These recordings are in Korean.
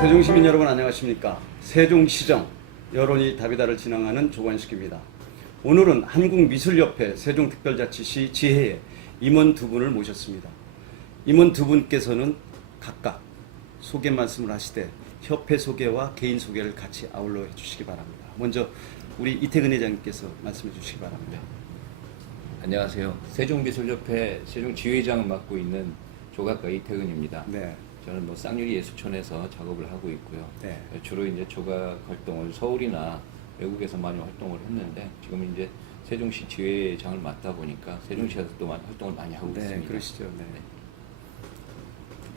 세종시민 여러분 안녕하십니까. 세종시정 여론이 답이다를 진행하는 조관식입니다. 오늘은 한국미술협회 세종특별자치시 지회에 임원 두 분을 모셨습니다. 임원 두 분께서는 각각 소개 말씀을 하시되 협회 소개와 개인 소개를 같이 아울러 해주시기 바랍니다. 먼저 우리 이태근 회장님께서 말씀해 주시기 바랍니다. 안녕하세요. 세종미술협회 세종지회장을 맡고 있는 조각가 이태근입니다. 네. 저는 쌍유리 예술촌에서 작업을 하고 있고요. 네. 주로 이제 조각 활동을 서울이나 외국에서 많이 활동을 했는데 지금 이제 세종시 지회장을 맡다 보니까 세종시에서 또 활동을 많이 하고 네, 있습니다. 그러시죠. 네.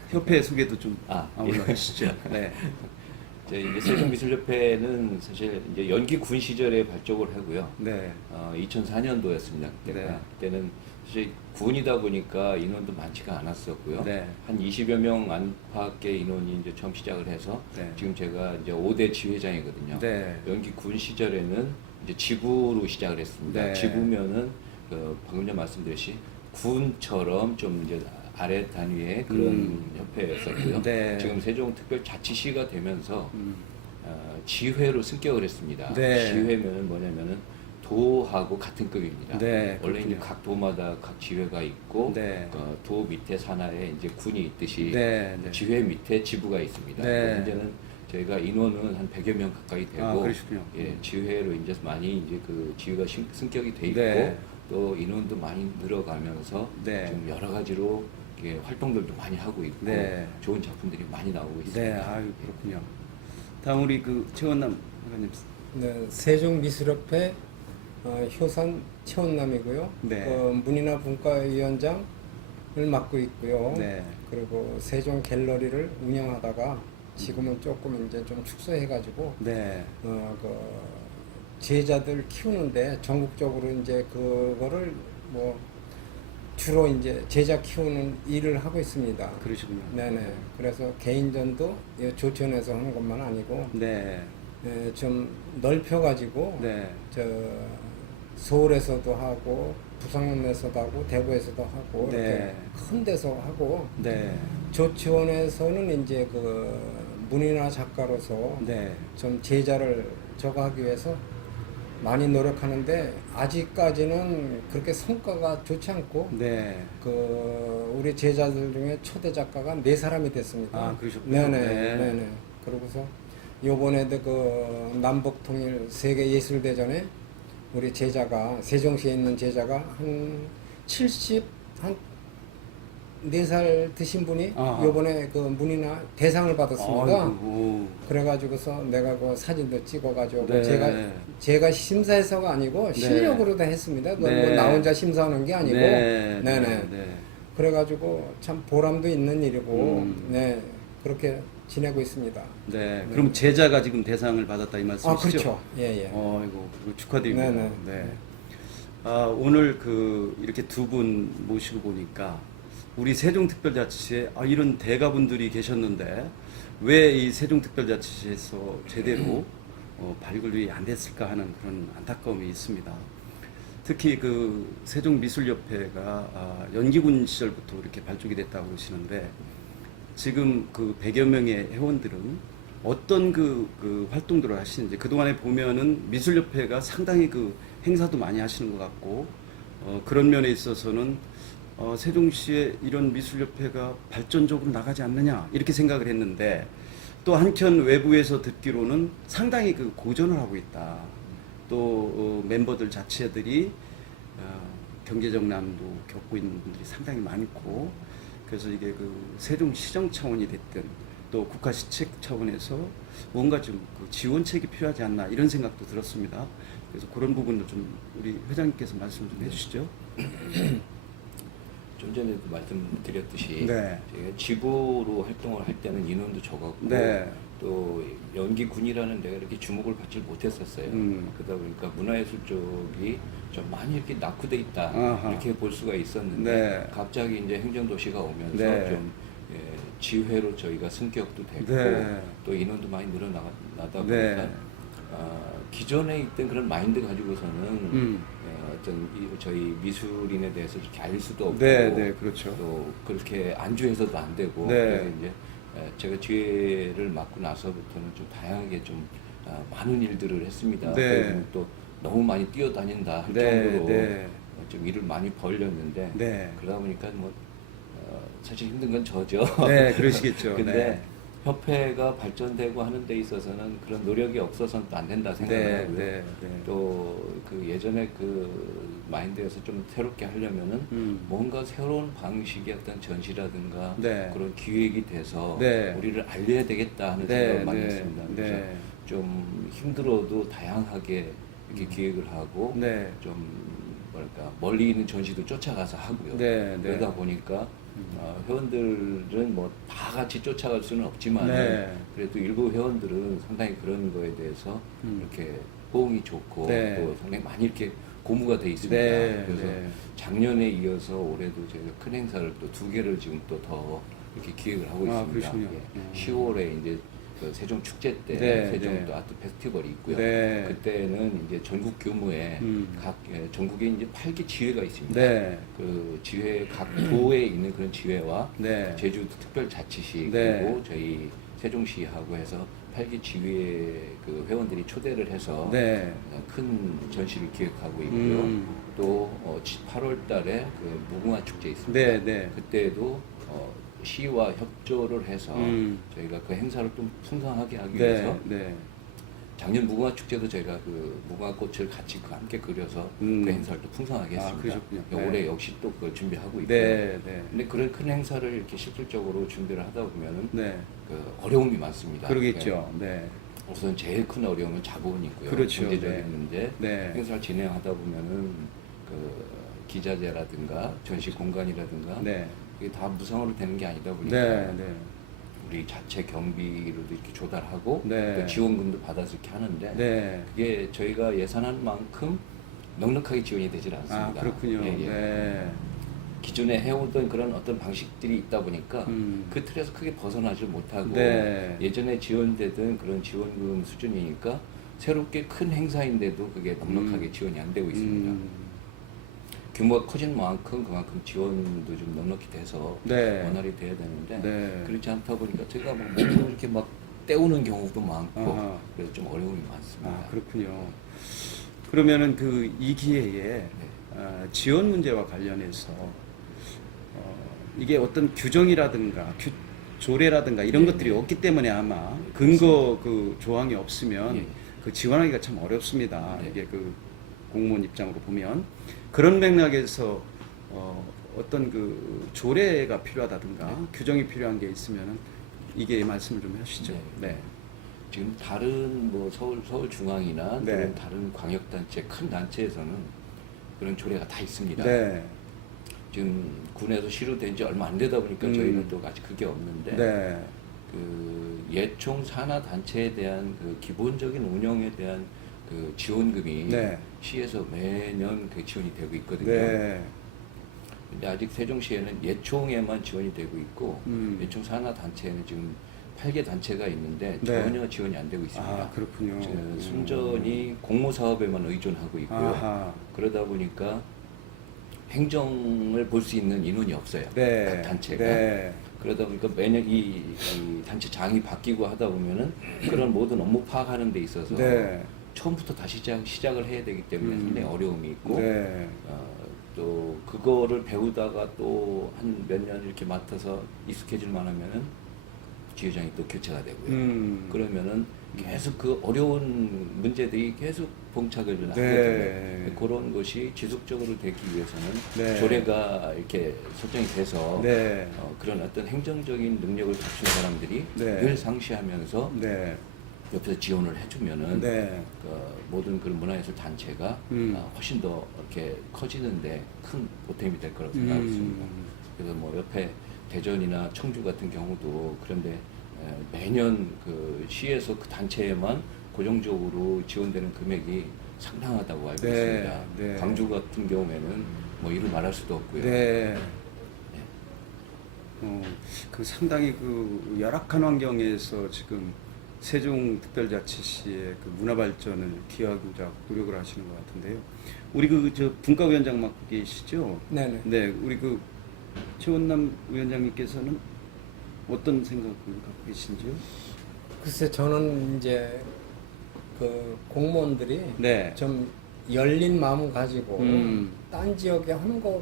협회 소개도 좀 아울러 하시죠. 네. 이제 세종미술협회는 사실 이제 연기 군 시절에 발족을 하고요. 네. 2004년도였습니다. 그때가. 네. 그때는 사실 군이다 보니까 인원도 많지가 않았었고요. 네. 한 20여 명 안팎의 인원이 이제 처음 시작을 해서 네. 지금 제가 이제 5대 지회장이거든요. 네. 연기 군 시절에는 이제 지부로 시작을 했습니다. 네. 지부면은 방금 전에 말씀드렸듯이 군처럼 좀 이제 아래 단위의 그런 협회였었고요. 네. 지금 세종특별자치시가 되면서 지회로 승격을 했습니다. 네. 지회면은 뭐냐면은 도하고 같은 급입니다. 네, 원래 이제 그렇군요. 각 도마다 각 지회가 있고 네. 도 밑에 산하에 이제 군이 있듯이 네, 네. 지회 밑에 지부가 있습니다. 네. 현재는 저희가 인원은 한 100여 명 가까이 되고 그러시군요. 예, 지회로 이제 많이 이제 그 지회가 승격이 돼 있고 네. 또 인원도 많이 늘어가면서 네. 지금 여러 가지로 이게 활동들도 많이 하고 있고 네. 좋은 작품들이 많이 나오고 있습니다. 네, 아유 그렇군요. 다음 우리 그 최원남 회장님. 네, 세종미술협회 효산 최원남이고요. 네. 문인화 분과위원장을 맡고 있고요. 네. 그리고 세종 갤러리를 운영하다가 지금은 조금 이제 좀 축소해가지고 네. 그 제자들 키우는데 전국적으로 이제 그거를 뭐 주로 이제 제자 키우는 일을 하고 있습니다. 그러시군요. 네네. 그래서 개인전도 조천에서 하는 것만 아니고 네. 좀 넓혀가지고 네. 저 서울에서도 하고 부산에서도 하고 대구에서도 하고 네. 이렇게 큰 데서 하고 네. 조치원에서는 이제 그 문인화 작가로서 네. 좀 제자를 저거하기 위해서 많이 노력하는데 아직까지는 그렇게 성과가 좋지 않고 네. 그 우리 제자들 중에 초대 작가가 4사람이 됐습니다. 아, 그러셨군요. 네네. 네. 네네. 그러고서 요번에도 그 남북통일 세계예술대전에 우리 제자가 세종시에 있는 제자가 한 4살 드신 분이 아하. 요번에 그 문인화 대상을 받았습니다. 아이고. 그래가지고서 내가 그 사진도 찍어가지고 네. 제가 심사해서가 아니고 실력으로도 했습니다. 그건 뭐 나 혼자 심사하는 게 아니고. 네. 네네. 네. 그래가지고 참 보람도 있는 일이고, 음. 네 그렇게 지내고 있습니다. 네. 그럼 제자가 지금 대상을 받았다 이 말씀이시죠? 아 그렇죠. 예예. 아이고 축하드립니다. 네네. 네. 오늘 그 이렇게 두 분 모시고 보니까 우리 세종특별자치시에 이런 대가분들이 계셨는데 왜 이 세종특별자치시에서 제대로 발굴이 안 됐을까 하는 그런 안타까움이 있습니다. 특히 그 세종미술협회가 연기군 시절부터 이렇게 발족이 됐다고 그러시는데 지금 그 100여 명의 회원들은 어떤 그 활동들을 하시는지 그동안에 보면은 미술협회가 상당히 그 행사도 많이 하시는 것 같고 그런 면에 있어서는 세종시에 이런 미술협회가 발전적으로 나가지 않느냐 이렇게 생각을 했는데 또 한편 외부에서 듣기로는 상당히 그 고전을 하고 있다. 또 멤버들 자체들이 경제적 난도 겪고 있는 분들이 상당히 많고 그래서 이게 그 세종시정 차원이 됐든 또 국가시책 차원에서 뭔가 좀 그 지원책이 필요하지 않나 이런 생각도 들었습니다. 그래서 그런 부분도 좀 우리 회장님께서 말씀 좀 해주시죠. 좀 전에도 말씀드렸듯이 네. 저희가 지부로 활동을 할 때는 인원도 적었고 네. 또 연기군이라는 데가 이렇게 주목을 받지 못했었어요. 그러다 보니까 문화예술 쪽이 좀 많이 이렇게 낙후돼 있다 아하. 이렇게 볼 수가 있었는데 네. 갑자기 이제 행정도시가 오면서 네. 좀 지회로 저희가 승격도 되고 네. 또 인원도 많이 늘어나다 보니까 네. 기존에 있던 그런 마인드 가지고서는 어떤 저희 미술인에 대해서 이렇게 알릴 수도 없고 네, 네, 그렇죠. 또 그렇게 안주해서도 안 되고 네. 그래서 이제 제가 지회를 맡고 나서부터는 좀 다양하게 좀 많은 일들을 했습니다. 네. 그리고 또 너무 많이 뛰어다닌다 할 네, 정도로 네. 좀 일을 많이 벌렸는데 네. 그러다 보니까 뭐 사실 힘든 건 저죠. 네, 그러시겠죠. 근데 네. 협회가 발전되고 하는 데 있어서는 그런 노력이 없어서는 또 안 된다 네, 생각하고요. 네, 네. 또 그 예전에 그 마인드에서 좀 새롭게 하려면은 뭔가 새로운 방식의 어떤 전시라든가 네. 그런 기획이 돼서 네. 우리를 알려야 되겠다 하는 네, 생각을 많이 네, 했습니다. 그래서 네. 좀 힘들어도 다양하게 이렇게 기획을 하고 네. 좀 뭐랄까 멀리 있는 전시도 쫓아가서 하고요. 네, 네. 그러다 보니까 회원들은 뭐 다 같이 쫓아갈 수는 없지만 네. 그래도 일부 회원들은 상당히 그런 거에 대해서 이렇게 호응이 좋고 네. 또 상당히 많이 이렇게 고무가 돼 있습니다. 네, 그래서 네. 작년에 이어서 올해도 저희가 큰 행사를 또 2개를 지금 또 더 이렇게 기획을 하고 아, 있습니다. 그러시군요. 예. 10월에 이제 그 세종 축제 때 네, 세종 네. 또 아트 페스티벌이 있고요. 네. 그때는 이제 전국 규모의 전국에 이제 8개 지회가 있습니다. 네. 그 지회 각 도에 있는 그런 지회와 네. 제주도 특별자치시 네. 그리고 저희 세종시하고 해서 8개 지회 그 회원들이 초대를 해서 네. 큰 전시를 기획하고 있고요. 또 8월 달에 그 무궁화 축제 있습니다. 네, 네. 그때도 시와 협조를 해서 저희가 그 행사를 좀 풍성하게 하기 위해서 네. 작년 무궁화 축제도 저희가 그 무궁화 꽃을 같이 함께 그려서 그 행사를 또 풍성하게 아, 했습니다. 그러셨군요. 네. 올해 역시 또 그걸 준비하고 있고요. 네, 네. 근데 그런 큰 행사를 이렇게 실질적으로 준비를 하다 보면은 네. 그 어려움이 많습니다. 그러겠죠. 네. 우선 제일 큰 어려움은 자본이고요. 그렇죠. 경제적인 네. 문제. 네. 행사를 진행하다 보면은 그 기자재라든가 전시 공간이라든가 네. 이게 다 무상으로 되는 게 아니다 보니까 네, 네. 우리 자체 경비로도 이렇게 조달하고 네. 또 지원금도 받아서 이렇게 하는데 네. 그게 저희가 예산한 만큼 넉넉하게 지원이 되질 않습니다. 아, 그렇군요. 예, 예. 네. 기존에 해오던 그런 어떤 방식들이 있다 보니까 그 틀에서 크게 벗어나질 못하고 네. 예전에 지원되던 그런 지원금 수준이니까 새롭게 큰 행사인데도 그게 넉넉하게 지원이 안 되고 있습니다. 규모가 커진 만큼 그만큼 지원도 좀 넉넉히 돼서 네. 원활히 돼야 되는데 네. 그렇지 않다 보니까 저희가 뭐 몸으로 이렇게 막 때우는 경우도 많고 아하. 그래서 좀 어려움이 많습니다. 아, 그렇군요. 그러면은 그 이 기회에 지원 문제와 관련해서 이게 어떤 규정이라든가 조례라든가 이런 네, 것들이 네. 없기 때문에 아마 근거 그 조항이 없으면 예. 그 지원하기가 참 어렵습니다. 네. 이게 그 공무원 입장으로 보면 그런 맥락에서 어떤 그 조례가 필요하다든가 네. 규정이 필요한 게 있으면은 이게 말씀을 좀 하시죠. 네. 네. 지금 다른 뭐 서울 중앙이나 네. 그런 다른 광역 단체 큰 단체에서는 그런 조례가 다 있습니다. 네. 지금 군에서 시로된 지 얼마 안 되다 보니까 저희는 또 아직 그게 없는데 네. 그 예총 산하 단체에 대한 그 기본적인 운영에 대한 그 지원금이 네. 시에서 매년 그 지원이 되고 있거든요. 네. 근데 아직 세종시에는 예총에만 지원이 되고 있고 예총 산하 단체에는 지금 8개 단체가 있는데 네. 전혀 지원이 안 되고 있습니다. 아, 그렇군요. 순전히 공모 사업에만 의존하고 있고요. 아하. 그러다 보니까 행정을 볼 수 있는 인원이 없어요. 네. 각 단체가. 네. 그러다 보니까 매년 이 단체장이 바뀌고 하다 보면은 그런 모든 업무 파악하는 데 있어서 네. 처음부터 다시 시작을 해야 되기 때문에 상당히 어려움이 있고 네. 또 그거를 배우다가 또 한 몇 년 이렇게 맡아서 익숙해질만 하면은 지회장이 또 교체가 되고요. 그러면은 계속 그 어려운 문제들이 계속 봉착을 하거든요. 네. 그런 것이 지속적으로 되기 위해서는 네. 조례가 이렇게 설정이 돼서 네. 그런 어떤 행정적인 능력을 갖춘 사람들이 네. 늘 상시하면서 네. 옆에서 지원을 해주면은 네. 그 모든 그런 문화예술 단체가 훨씬 더 이렇게 커지는데 큰 보탬이 될 거라고 생각했습니다. 그래서 뭐 옆에 대전이나 청주 같은 경우도 그런데 매년 그 시에서 그 단체에만 고정적으로 지원되는 금액이 상당하다고 알고 네, 있습니다. 네. 광주 같은 경우에는 뭐 이루 말할 수도 없고요. 네. 그 상당히 그 열악한 환경에서 지금 세종특별자치시의 그 문화 발전을 기하고자 노력을 하시는 것 같은데요. 우리 그 저 분과위원장 맡고 계시죠? 네네. 네, 우리 그 최원남 위원장님께서는 어떤 생각을 갖고 계신지요? 글쎄 저는 이제 그 공무원들이 네. 좀 열린 마음 가지고 딴 지역에 하는 거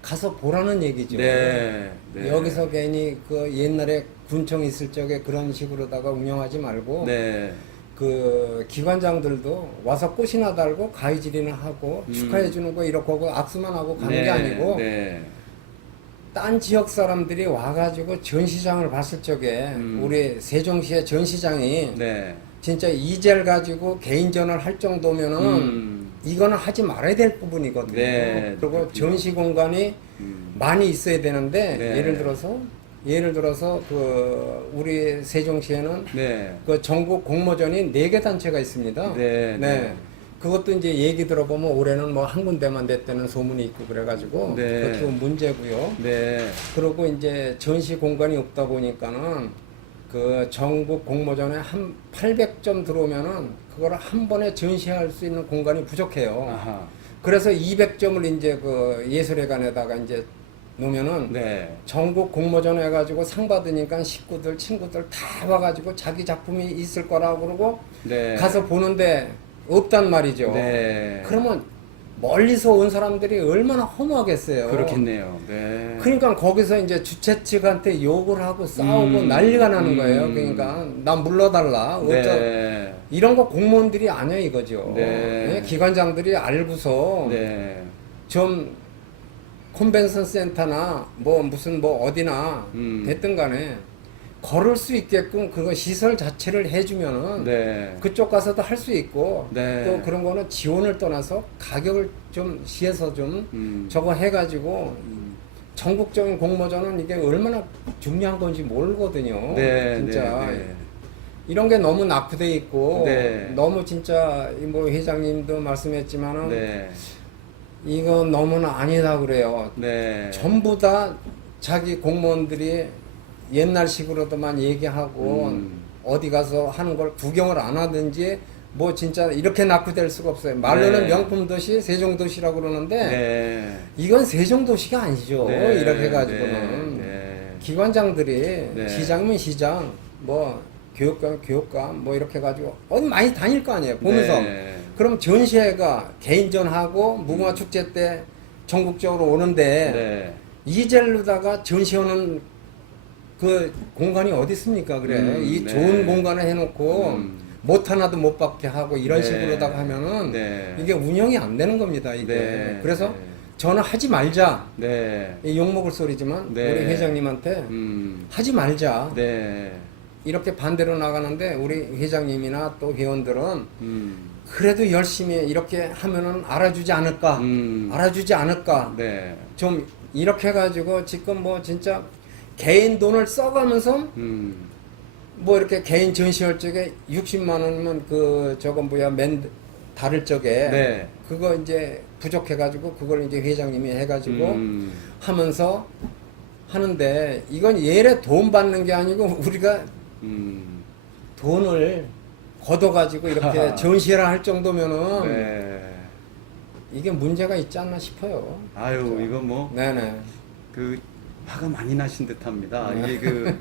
가서 보라는 얘기죠. 네. 네. 여기서 괜히 그 옛날에 군청 있을 적에 그런 식으로다가 운영하지 말고 네. 그 기관장들도 와서 꽃이나 달고 가위질이나 하고 축하해 주는 거 이렇게 하고 악수만 하고 가는 네. 게 아니고 네. 딴 지역 사람들이 와가지고 전시장을 봤을 적에 우리 세종시의 전시장이 네. 진짜 이젤 가지고 개인전을 할 정도면은 이거는 하지 말아야 될 부분이거든요. 네, 그리고 그렇군요. 전시 공간이 많이 있어야 되는데 네. 예를 들어서 그 우리 세종시에는 네. 그 전국 공모전이 4개 단체가 있습니다. 네, 네. 그것도 이제 얘기 들어보면 올해는 뭐 한 군데만 됐다는 소문이 있고 그래가지고 네. 그것도 문제고요. 네. 그리고 이제 전시 공간이 없다 보니까는 그 전국 공모전에 한 800점 들어오면은 그걸 한 번에 전시할 수 있는 공간이 부족해요. 아하. 그래서 200점을 이제 그 예술회관에다가 이제 놓으면은 네. 전국 공모전 해가지고 상 받으니까 식구들, 친구들 다 와가지고 자기 작품이 있을 거라고 그러고 네. 가서 보는데 없단 말이죠. 네. 그러면 멀리서 온 사람들이 얼마나 허무하겠어요. 그렇겠네요. 네. 그러니까 거기서 이제 주최 측한테 욕을 하고 싸우고 난리가 나는 거예요. 그러니까 난 물러달라. 네. 이런 거 공무원들이 아냐 이거죠. 네. 예, 기관장들이 알고서 네. 좀 컨벤션 센터나 뭐 무슨 뭐 어디나 됐든 간에 걸을 수 있게끔 그거 시설 자체를 해주면은 네. 그쪽 가서도 할 수 있고 네. 또 그런 거는 지원을 떠나서 가격을 좀 시에서 좀 저거 해가지고 전국적인 공모전은 이게 얼마나 중요한 건지 모르거든요. 네. 진짜 네. 네. 이런 게 너무 낙후돼 있고 네. 너무 진짜 뭐 회장님도 말씀했지만은 네. 이건 너무나 아니다 그래요. 네. 전부 다 자기 공무원들이 옛날식으로도만 얘기하고 어디 가서 하는 걸 구경을 안 하든지 뭐 진짜 이렇게 낙후될 수가 없어요. 말로는 네. 명품 도시, 세종 도시라고 그러는데 네. 이건 세종 도시가 아니죠. 네. 이렇게 해가지고는 네. 기관장들이 네. 시장이면 시장, 뭐 교육감, 교육감 뭐 이렇게 해가지고 어디 많이 다닐 거 아니에요. 보면서 네. 그럼 전시회가 개인전하고 무궁화 축제 때 전국적으로 오는데 네. 이젤로다가 전시하는 그 공간이 어디 있습니까? 그래. 이 네. 좋은 공간을 해놓고 못 하나도 못 받게 하고 이런 네. 식으로다가 하면은 네. 이게 운영이 안 되는 겁니다. 이게. 네. 그래서 네. 저는 하지 말자. 네. 이 욕먹을 소리지만 네. 우리 회장님한테 하지 말자. 네. 이렇게 반대로 나가는데 우리 회장님이나 또 회원들은 음. 그래도 열심히 이렇게 하면은 알아주지 않을까? 알아주지 않을까? 네. 좀 이렇게 해가지고 지금 뭐 진짜 개인 돈을 써가면서 뭐 이렇게 개인 전시할 적에 60만 원이면 그 저거 뭐야 맨 다를 적에 네. 그거 이제 부족해가지고 그걸 이제 회장님이 해가지고 하면서 하는데 이건 얘네 돈 받는 게 아니고 우리가 돈을 걷어가지고 이렇게 전시를 할 정도면은 네. 이게 문제가 있지 않나 싶어요. 아유, 그래서. 이거 뭐, 네네. 그, 화가 많이 나신 듯 합니다. 이게 그,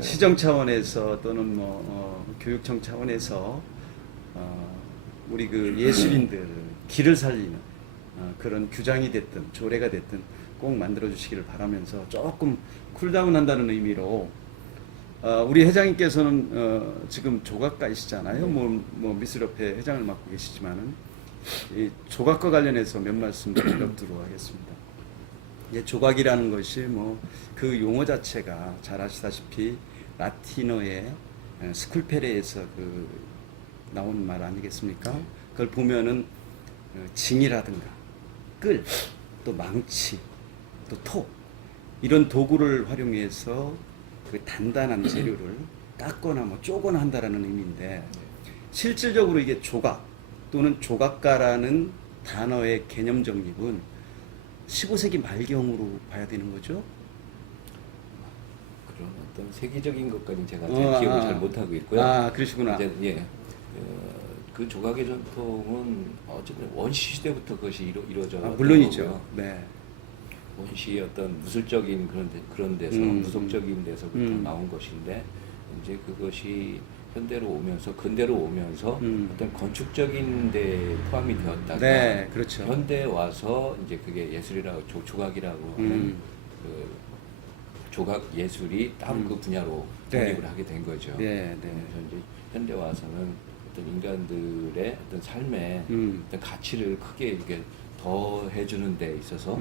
시정 차원에서 또는 뭐, 교육청 차원에서, 우리 그 예술인들 길을 살리는 그런 규장이 됐든 조례가 됐든 꼭 만들어 주시기를 바라면서 조금 쿨다운 한다는 의미로 우리 회장님께서는 지금 조각가이시잖아요. 뭐 미술협회 회장을 맡고 계시지만은 이 조각과 관련해서 몇 말씀 드리도록 하겠습니다. 이 조각이라는 것이 뭐 그 용어 자체가 잘 아시다시피 라틴어의 스쿨페레에서 그 나온 말 아니겠습니까? 그걸 보면은 징이라든가 끌, 또 망치, 또 톱 이런 도구를 활용해서 그 단단한 재료를 깎거나 뭐 쪼거나 한다라는 의미인데 실질적으로 이게 조각 또는 조각가라는 단어의 개념 정립은 15세기 말경으로 봐야 되는 거죠. 그런 어떤 세계적인 것까지는 제가 잘 기억을 잘 못하고 있고요. 아, 그러시구나. 이제, 예. 그 조각의 전통은 어쨌든 원시 시대부터 그것이 이루어져 물론이죠. 왔고요. 네. 원시의 어떤 무술적인 그런 데서 무속적인 데서부터 나온 것인데 이제 그것이 현대로 오면서 근대로 오면서 어떤 건축적인 데 포함이 되었다가 네, 그렇죠. 현대에 와서 이제 그게 예술이라고 조각이라고 하는 그 조각 예술이 따로 그 분야로 네. 독립을 하게 된 거죠. 네, 네. 그래서 이제 현대 와서는 어떤 인간들의 어떤 삶에 어떤 가치를 크게 이렇게 더 해주는 데 있어서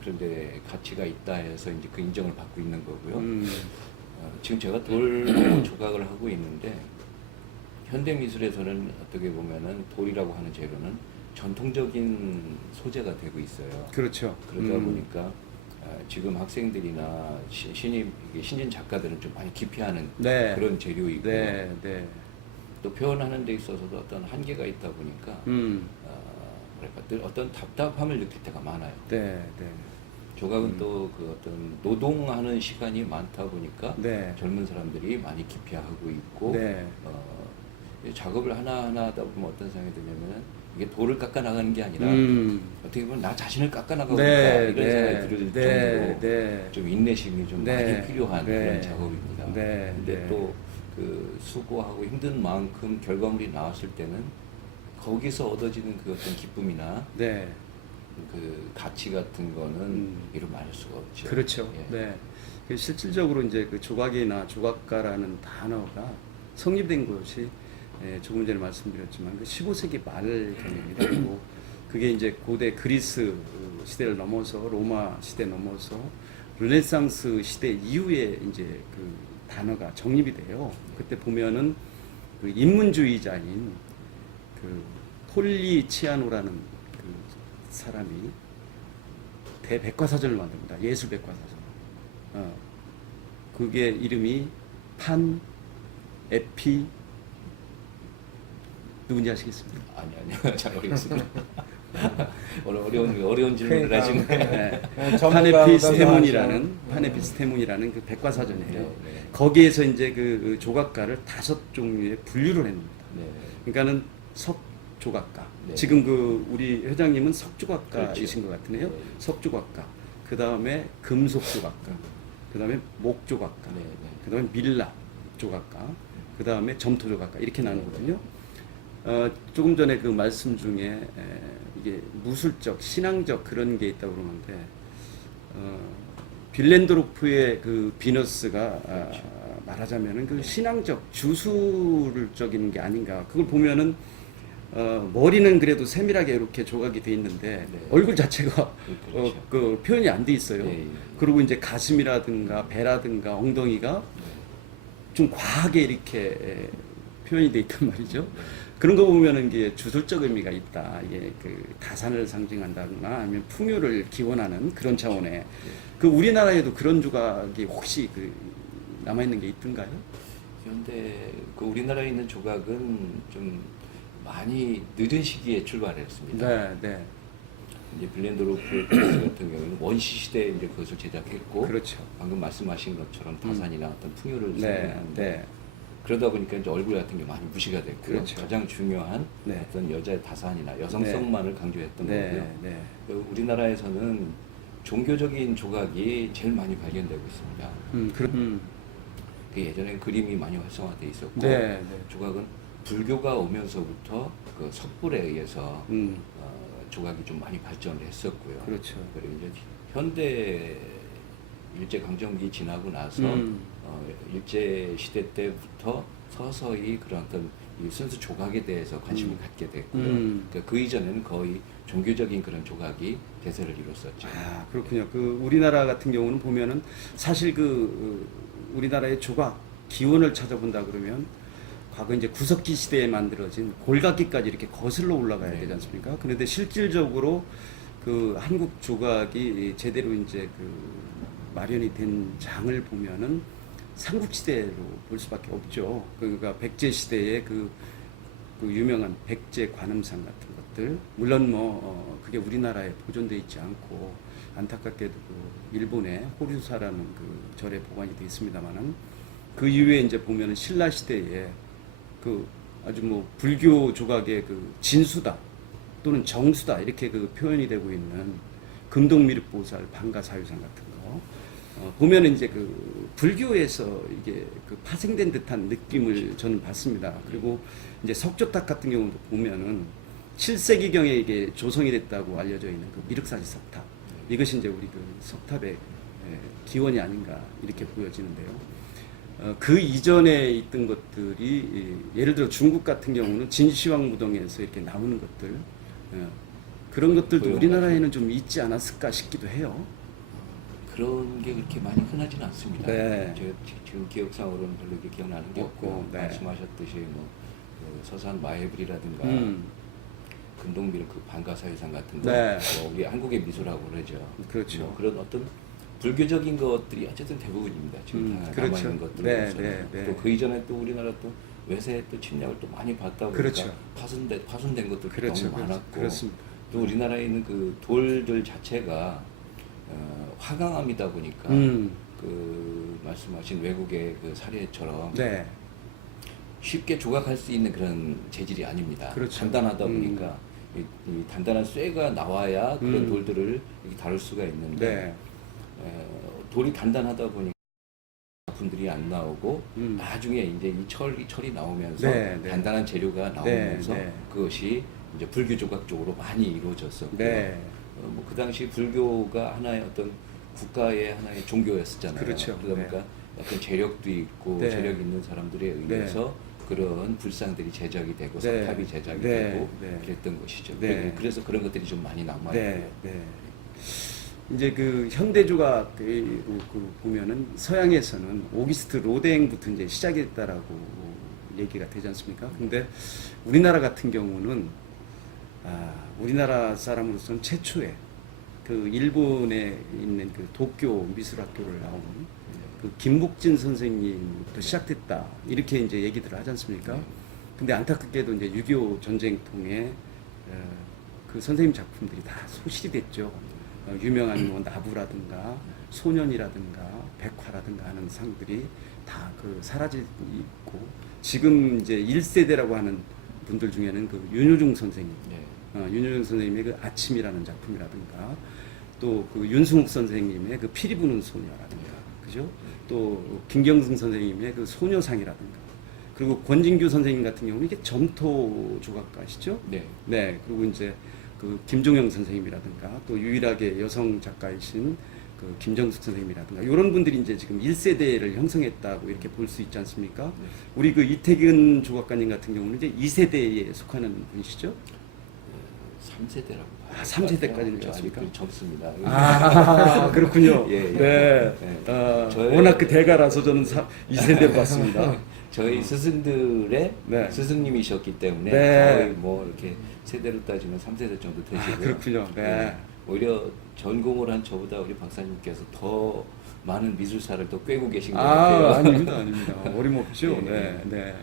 그런데 가치가 있다 해서 이제 그 인정을 받고 있는 거고요. 지금 제가 돌 조각을 하고 있는데 현대 미술에서는 어떻게 보면은 돌이라고 하는 재료는 전통적인 소재가 되고 있어요. 그렇죠. 그러다 보니까 지금 학생들이나 신진 작가들은 좀 많이 기피하는 네. 그런 재료이고 네, 네. 또 표현하는 데 있어서도 어떤 한계가 있다 보니까 뭐랄까 늘 어떤 답답함을 느낄 때가 많아요. 네, 네. 조각은 또 그 어떤 노동하는 시간이 많다 보니까 네. 젊은 사람들이 많이 기피하고 있고 네. 이 작업을 하나하나 하다 보면 어떤 생각이 드냐면은 이게 돌을 깎아 나가는 게 아니라 어떻게 보면 나 자신을 깎아 나가고 있다 네, 이런 생각이 들 네, 정도로 네. 좀 인내심이 좀 네, 많이 필요한 네. 그런 작업입니다. 네, 근데 네. 또 그 수고하고 힘든 만큼 결과물이 나왔을 때는 거기서 얻어지는 그 어떤 기쁨이나 네. 그 가치 같은 거는 이루 말할 수가 없죠. 그렇죠. 예. 네. 그 실질적으로 이제 그 조각이나 조각가라는 단어가 성립된 것이 조금 전에 말씀드렸지만 그 15세기 말 개념이다. 그리고 그게 이제 고대 그리스 시대를 넘어서 로마 시대 넘어서 르네상스 시대 이후에 이제 그 단어가 정립이 돼요. 그때 보면은 그 인문주의자인 그 폴리치아노라는 그 사람이 대백과사전을 만듭니다. 예술 백과사전. 그게 이름이 판 에피 누군지 아시겠습니까? 아니요 잘 모르겠습니다. 어려운 질문을 그러니까, 하시네. 네. 전문가보다 파네피스테몬이라는 그 백과사전이에요. 네. 거기에서 이제 그 조각가를 5종류에 분류를 해놓습니다. 네. 그러니까는 석조각가. 네. 지금 그 우리 회장님은 석조각가이신 그렇죠. 것 같으네요. 네. 석조각가. 그 다음에 금속조각가. 그 다음에 목조각가. 네. 그 다음에 밀랍 조각가. 그 다음에 점토조각가. 이렇게 나누거든요. 조금 전에 그 말씀 중에 이게 무술적, 신앙적 그런 게 있다고 그러는데 빌렌도로프의 그 비너스가 말하자면은 그 신앙적 주술적인 게 아닌가. 그걸 보면은 머리는 그래도 세밀하게 이렇게 조각이 돼 있는데 네. 얼굴 자체가 그렇죠. 그 표현이 안 돼 있어요. 예, 예. 그리고 이제 가슴이라든가 배라든가 엉덩이가 좀 과하게 이렇게 표현이 돼 있단 말이죠. 그런 거 보면은 이게 주술적 의미가 있다. 이게 그 다산을 상징한다거나 아니면 풍요를 기원하는 그런 차원의 그 우리나라에도 그런 조각이 혹시 그 남아 있는 게 있던가요? 그런데 그 우리나라에 있는 조각은 좀 많이 늦은 시기에 출발했습니다. 네, 네. 이제 빌렌도로프의 그리스 같은 경우는 원시 시대에 이제 그것을 제작했고, 그렇죠. 방금 말씀하신 것처럼 다산이나 어떤 풍요를 네, 설명하는데 네. 그러다 보니까 이제 얼굴 같은 게 많이 무시가 됐고요. 그렇죠. 가장 중요한 네. 어떤 여자의 다산이나 여성성만을 강조했던 네, 거고요. 네. 그 우리나라에서는 종교적인 조각이 제일 많이 발견되고 있습니다. 그 예전에 그림이 많이 활성화돼 있었고 네, 네. 조각은 불교가 오면서부터 그 석불에 의해서 음, 조각이 좀 많이 발전을 했었고요. 그렇죠. 그리고 이제 현대 일제 강점기 지나고 나서 일제 시대 때부터 서서히 그런 어떤 이 순수 조각에 대해서 관심을 갖게 됐고요. 그러니까 그 이전에는 거의 종교적인 그런 조각이 대세를 이뤘었죠. 아, 그렇군요. 그 우리나라 같은 경우는 보면은 사실 그 우리나라의 조각 기원을 찾아본다 그러면 과거 이제 구석기 시대에 만들어진 골각기까지 이렇게 거슬러 올라가야 네. 되지 않습니까? 그런데 실질적으로 그 한국 조각이 제대로 이제 그 마련이 된 장을 보면은 삼국시대로 볼 수밖에 없죠. 그러니까 백제 시대의 그 유명한 백제 관음상 같은 것들, 물론 그게 우리나라에 보존돼 있지 않고 안타깝게도 그 일본의 호류사라는 그 절에 보관이 되어 있습니다만은 그 이후에 이제 보면은 신라 시대에 그 아주 뭐 불교 조각의 그 진수다 또는 정수다 이렇게 그 표현이 되고 있는 금동미륵보살 방가사유상 같은 거 보면은 이제 그 불교에서 이게 그 파생된 듯한 느낌을 저는 받습니다. 그리고 이제 석조탑 같은 경우도 보면은 7세기경에 이게 조성이 됐다고 알려져 있는 그 미륵사지 석탑, 이것이 이제 우리 그 석탑의 기원이 아닌가 이렇게 보여지는데요. 그 이전에 있던 것들이 예를 들어 중국 같은 경우는 진시황 무덤에서 이렇게 나오는 것들, 그런 것들도 우리나라에는 좀 있지 않았을까 싶기도 해요. 그런 게 그렇게 많이 흔하지는 않습니다. 네. 제가 지금 기억상으로는 별로 이렇게 기억나는 게 없고 네. 말씀하셨듯이 뭐 그 서산 마애불이라든가 금동미륵 그 방가사유상 같은 거, 네. 뭐 우리 한국의 미소라고 그러죠. 그렇죠. 뭐 그런 어떤 불교적인 것들이 어쨌든 대부분입니다. 지금 다 그렇죠. 남아 있는 것들. 네, 네, 네. 또 그 이전에 또 우리나라 또 외세 또 침략을 또 많이 받다 보니까 그렇죠. 파손된 것들도 그렇죠. 너무 많았고, 그렇습니다. 또 우리나라에 있는 그 돌들 자체가 화강암이다 보니까 그 말씀하신 외국의 그 사례처럼 네. 쉽게 조각할 수 있는 그런 재질이 아닙니다. 그렇죠. 단단하다 보니까 이 단단한 쇠가 나와야 그런 돌들을 이렇게 다룰 수가 있는데 네. 돌이 단단하다 보니까 작품들이 안 나오고 나중에 이제 이 철이 나오면서 네, 네. 단단한 재료가 나오면서 네. 그것이 이제 불교 조각 쪽으로 많이 이루어졌었고요. 네. 뭐 그 당시 불교가 하나의 어떤 국가의 하나의 종교였었잖아요. 그렇죠. 그러다 보니까 약간 재력도 있고 네. 재력 있는 사람들에 의해서 그런 불상들이 제작이 되고 네. 석탑이 제작이 네. 되고 네. 그랬던 것이죠. 네. 그래서 그런 것들이 좀 많이 남아 있고요. 네. 네. 이제 그 현대 조각 보면은 서양에서는 오기스트 로댕부터 이제 시작이 됐다라고 얘기가 되지 않습니까? 근데 우리나라 같은 경우는 우리나라 사람으로서는 최초의 그 일본에 있는 그 도쿄 미술학교를 나온 그 김복진 선생님부터 시작됐다 이렇게 이제 얘기들을 하지 않습니까? 근데 안타깝게도 이제 6.25 전쟁통에 그 선생님 작품들이 다 소실이 됐죠. 유명한 뭐 나부라든가 소년이라든가 백화라든가 하는 상들이 다 그 사라지고 지금 이제 1세대라고 하는 분들 중에는 그 윤효중 선생님, 윤효중 선생님의 그 아침이라는 작품이라든가 또 그 윤승욱 선생님의 그 피리 부는 소녀라든가 그죠? 또 김경승 선생님의 그 소녀상이라든가 그리고 권진규 선생님 같은 경우는 이게 점토 조각가시죠? 네. 네. 그리고 이제 그 김종영 선생님이라든가 또 유일하게 여성 작가이신 그 김정숙 선생님이라든가 이런 분들이 이제 지금 1세대를 형성했다고 이렇게 볼 수 있지 않습니까? 네. 우리 그 이태근 조각가님 같은 경우는 이제 2세대에 속하는 분이시죠? 3세대라고 봐요. 3세대까지는 좋습니까? 젊습니다. 그렇군요. 예, 예. 네. 저의- 워낙 그 대가라서 저는 2세대로 봤습니다. 저희 스승들의 네. 스승님이셨기 때문에 네. 거의 뭐 이렇게 세대로 따지면 3세대 정도 되시고요. 그렇군요. 네. 오히려 전공을 한 저보다 우리 박사님께서 더 많은 미술사를 더 꿰고 계신 것 같아요. 아닙니다. 아닙니다. 어림없죠. 예. 네. 네.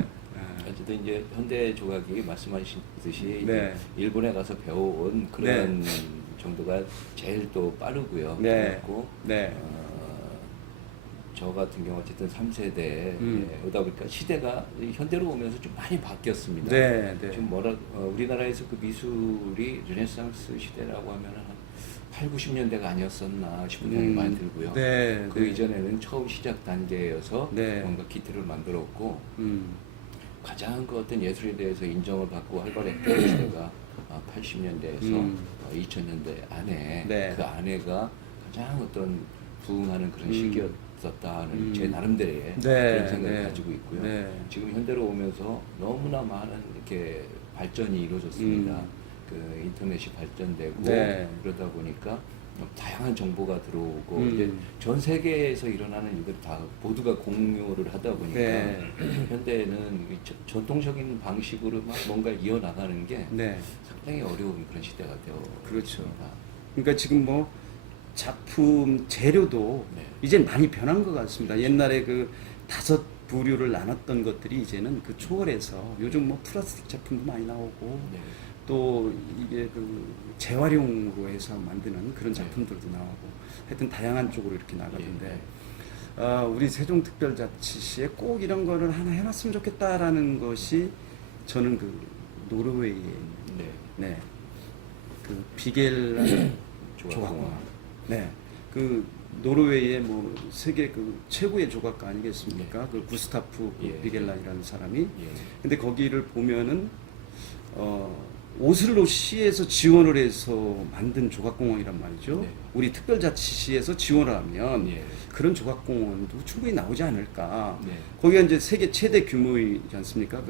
어쨌든 이제 현대 조각이 말씀하셨듯이 네. 일본에 가서 배워온 그런 정도가 제일 또 빠르고요. 네. 그렇고 네. 저 같은 경우 어쨌든 3세대 오다 보니까 시대가 현대로 오면서 좀 많이 바뀌었습니다. 네. 네. 지금 우리나라에서 그 미술이 르네상스 시대라고 하면 한 8, 90년대가 아니었었나 싶은 생각이 많이 들고요. 네. 그 이전에는 처음 시작 단계여서 네. 뭔가 기틀을 만들었고 가장 그 어떤 예술에 대해서 인정을 받고 활발했던 시대가 80년대에서 2000년대 안에 네. 그 안에가 가장 어떤 부흥하는 그런 시기였었다는 제 나름대로의 그런 생각을 가지고 있고요. 네. 지금 현대로 오면서 너무나 많은 이렇게 발전이 이루어졌습니다. 그 인터넷이 발전되고 네. 그러다 보니까 다양한 정보가 들어오고 이제 전 세계에서 일어나는 일들 다 모두가 공유를 하다 보니까 네. 현대에는 이 전통적인 방식으로 막 뭔가 이어나가는 게 네. 상당히 어려운 그런 시대가 되어 그렇죠. 있습니다. 그러니까 지금 뭐 작품 재료도 네. 이제 많이 변한 것 같습니다. 옛날에 그 5 부류를 나눴던 것들이 이제는 그 초월해서 요즘 뭐 플라스틱 제품도 많이 나오고 네. 또 이게 그 재활용으로 해서 만드는 그런 작품들도 나오고 하여튼 다양한 쪽으로 이렇게 나가는데 우리 세종특별자치시에 꼭 이런 거를 하나 해놨으면 좋겠다라는 것이 저는 그 노르웨이에 있는 네. 네. 그 비겔 조각공원. 네. 그 노르웨이의 뭐 세계 그 최고의 조각가 아니겠습니까? 그 구스타프 예. 비겔란이라는 사람이. 예. 근데 거기를 보면은 오슬로 시에서 지원을 해서 만든 조각공원이란 말이죠. 네. 우리 특별자치시에서 지원을 하면 예. 그런 조각공원도 충분히 나오지 않을까. 네. 거기가 이제 세계 최대 규모이지 않습니까?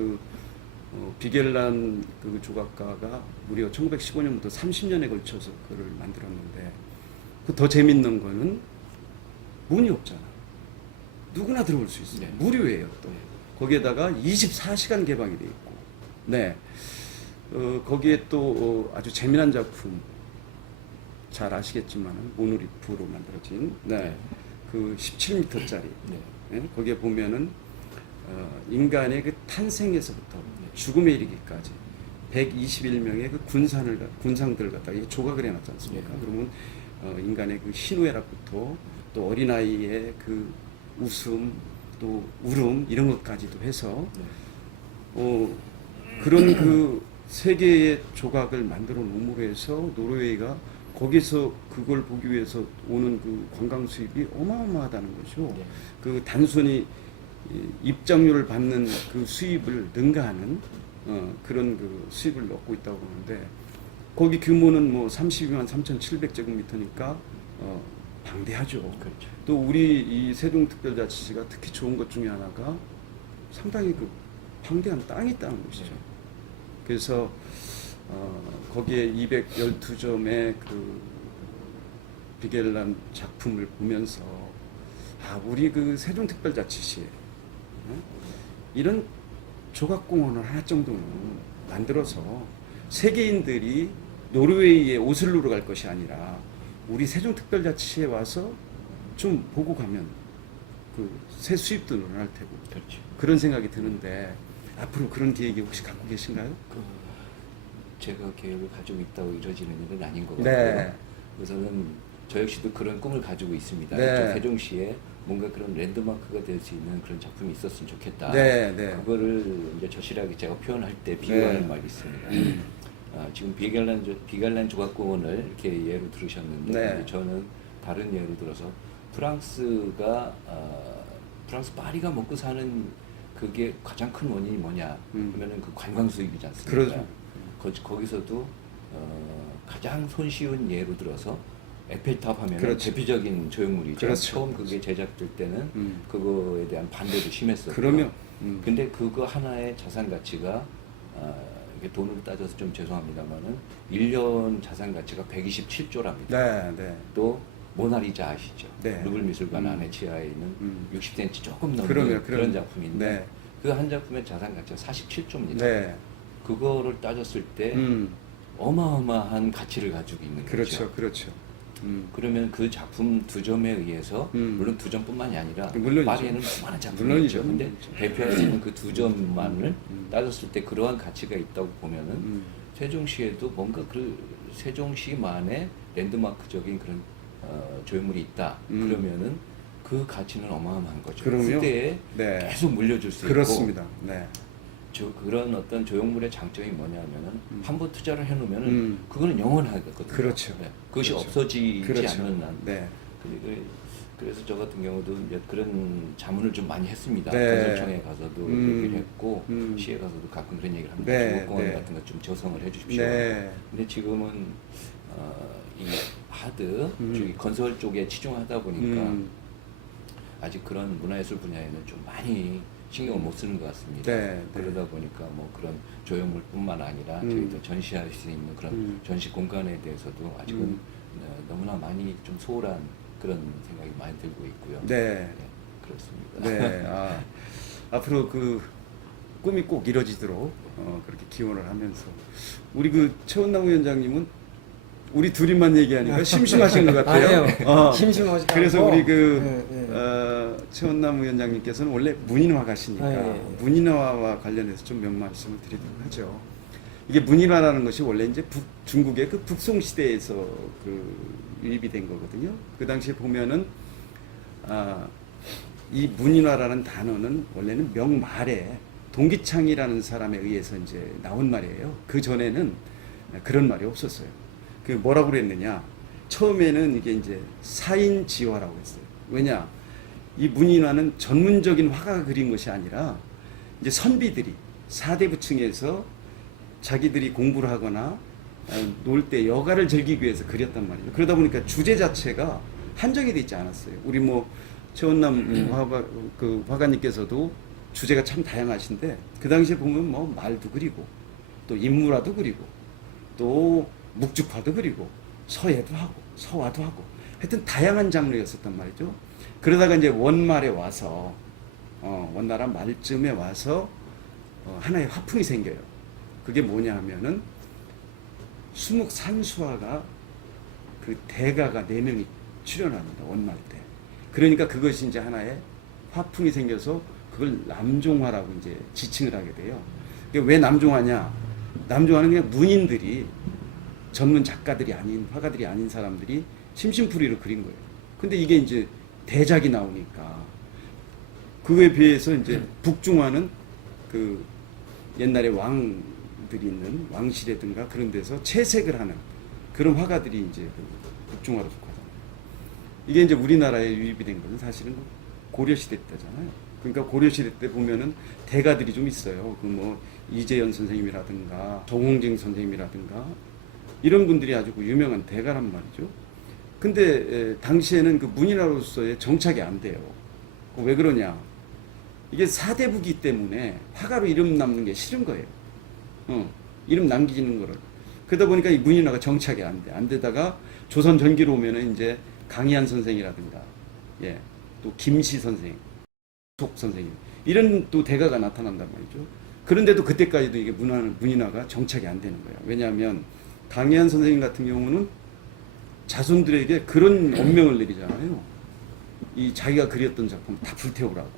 비겔란 그 조각가가 무려 1915년부터 30년에 걸쳐서 그걸 만들었는데 그 더 재밌는 거는 문이 없잖아. 누구나 들어올 수 있어요. 네. 무료예요 또. 네. 거기에다가 24시간 개방이 돼 있고. 네. 거기에 또 아주 재미난 작품 잘 아시겠지만 모노리프로 만들어진 네. 그 17m짜리 네. 거기에 보면은 인간의 그 탄생에서부터 네. 죽음에 이르기까지 121명의 그 군상들을 갖다가 이게 조각을 해놨지 않습니까? 네. 그러면 인간의 그 희노애락부터 또 어린아이의 그 웃음 또 울음 이런 것까지도 해서 네. 그런 그 세계의 조각을 만들어 놓음으로 해서 노르웨이가 거기서 그걸 보기 위해서 오는 그 관광 수입이 어마어마하다는 거죠. 네. 그 단순히 입장료를 받는 그 수입을 능가하는 그런 그 수입을 얻고 있다고 보는데 거기 규모는 뭐 32만 3,700제곱미터니까 방대하죠. 그렇죠. 또 우리 이 세종특별자치시가 특히 좋은 것 중에 하나가 상당히 그 방대한 땅이 있다는 것이죠. 네. 그래서 거기에 212점의 그 비겔란 작품을 보면서 우리 그 세종특별자치시에 이런 조각공원을 하나 정도는 만들어서 세계인들이 노르웨이의 오슬로로 갈 것이 아니라 우리 세종특별자치시에 와서 좀 보고 가면 그 새 수입도 늘어날 테고 그렇죠. 그런 생각이 드는데 앞으로 그런 계획이 혹시 갖고 계신가요? 제가 계획을 가지고 있다고 이루어지는 일은 아닌 것 네. 같고요. 우선은 저 역시도 그런 꿈을 가지고 있습니다. 네. 이쪽 세종시에 뭔가 그런 랜드마크가 될 수 있는 그런 작품이 있었으면 좋겠다. 네, 네. 그거를 이제 절실하게 제가 표현할 때 비유하는 네. 말이 있습니다. 지금 비갈란 조각공원을 이렇게 예로 들으셨는데 네. 저는 다른 예로 들어서 프랑스가 프랑스 파리가 먹고 사는 그게 가장 큰 원인이 뭐냐 그러면은 그 관광 수입이지 않습니까? 그러죠. 거기서도 가장 손쉬운 예로 들어서 에펠탑 하면 그렇죠. 대표적인 조형물이죠. 그렇죠. 처음 그게 제작될 때는 그거에 대한 반대도 심했었고. 그러면 근데 그거 하나의 자산 가치가 이게 돈으로 따져서 좀 죄송합니다만은 1년 자산 가치가 127조랍니다. 네, 네. 또 모나리자 아시죠? 네. 루블 미술관 안에 지하에 있는 60cm 조금 넘는 그러면, 그런 작품인데 네. 그 한 작품의 자산 가치가 47조입니다. 네. 그거를 따졌을 때 어마어마한 가치를 가지고 있는 그렇죠, 거죠. 그렇죠. 그러면 그 작품 두 점에 의해서 물론 두 점뿐만이 아니라 물론이죠. 파리에는 수많은 작품이 물론이죠. 있죠. 근데 물론이죠. 대표할 수 있는 그 두 점만을 따졌을 때 그러한 가치가 있다고 보면은 세종시에도 뭔가 그 세종시만의 랜드마크적인 그런 조형물이 있다. 그러면은 그 가치는 어마어마한 거죠. 그럼요. 후대에 네. 계속 물려줄 수 그렇습니다. 있고 네. 그런 어떤 조형물의 장점이 뭐냐면은 한 번 투자를 해놓으면은 그거는 영원하거든요. 그렇죠. 네. 그것이 그렇죠. 없어지지 그렇죠. 않는 한. 네. 그래서 저 같은 경우도 이제 그런 자문을 좀 많이 했습니다. 네. 건설청에 가서도 얘기를 했고 시에 가서도 가끔 그런 얘기를 합니다. 네. 조국공원 네. 같은 거 좀 조성을 해주십시오. 네. 근데 지금은 이 하드 저기 건설 쪽에 치중하다 보니까 아직 그런 문화예술 분야에는 좀 많이 신경을 못 쓰는 것 같습니다. 네, 네. 그러다 보니까 뭐 그런 조형물뿐만 아니라 저희도 전시할 수 있는 그런 전시 공간에 대해서도 아직은 너무나 많이 좀 소홀한 그런 생각이 많이 들고 있고요. 네. 그렇습니다. 네. 앞으로 그 꿈이 꼭 이뤄지도록 그렇게 기원을 하면서 우리 그 최원남 위원장님은 우리 둘이만 얘기하니까 심심하신 것 같아요. 아니에요. 심심하지 않고. 그래서 우리 그 네, 네. 최원남 위원장님께서는 원래 문인화가시니까 네. 문인화와 관련해서 좀 몇 말씀을 드리도록 하죠. 이게 문인화라는 것이 원래 이제 중국의 그 북송 시대에서 그 유입이 된 거거든요. 그 당시에 보면은 이 문인화라는 단어는 원래는 명말에 동기창이라는 사람에 의해서 이제 나온 말이에요. 그 전에는 그런 말이 없었어요. 그 뭐라고 그랬느냐? 처음에는 이게 이제 사인지화라고 했어요. 왜냐? 이 문인화는 전문적인 화가가 그린 것이 아니라 이제 선비들이 사대부층에서 자기들이 공부를 하거나 놀 때 여가를 즐기기 위해서 그렸단 말이죠. 그러다 보니까 주제 자체가 한정이 되지 않았어요. 우리 뭐 최원남 화가님께서도 주제가 참 다양하신데 그 당시에 보면 뭐 말도 그리고 또 인물화도 그리고 또 묵죽화도 그리고 서예도 하고 서화도 하고 하여튼 다양한 장르였었단 말이죠. 그러다가 이제 원말에 와서 원나라 말쯤에 와서 하나의 화풍이 생겨요. 그게 뭐냐 하면은 수묵산수화가 그 대가가 4명이 출연합니다. 원말 때. 그러니까 그것이 이제 하나의 화풍이 생겨서 그걸 남종화라고 이제 지칭을 하게 돼요. 왜 남종화냐? 남종화는 그냥 문인들이 전문 작가들이 아닌 화가들이 아닌 사람들이 심심풀이로 그린 거예요. 근데 이게 이제 대작이 나오니까 그거에 비해서 이제 북중화는 그 옛날에 왕들이 있는 왕실이라든가 그런 데서 채색을 하는 그런 화가들이 이제 그 북중화로 속하잖아요. 이게 이제 우리나라에 유입이 된 것은 사실은 고려시대 때잖아요. 그러니까 고려시대 때 보면은 대가들이 좀 있어요. 그 뭐 이재연 선생님이라든가 정홍진 선생님이라든가 이런 분들이 아주 유명한 대가란 말이죠. 근데 당시에는 그 문인화로서의 정착이 안 돼요. 왜 그러냐? 이게 사대부기 때문에 화가로 이름 남는 게 싫은 거예요. 이름 남기는 거를. 그러다 보니까 이 문인화가 정착이 안 돼. 안 되다가 조선 전기로 오면은 이제 강희안 선생이라든가, 예, 또 김씨 선생, 속 선생님 이런 또 대가가 나타난단 말이죠. 그런데도 그때까지도 이게 문인화가 정착이 안 되는 거예요. 왜냐하면 강희안 선생님 같은 경우는 자손들에게 그런 엄명을 내리잖아요. 이 자기가 그렸던 작품 다 불태우라고.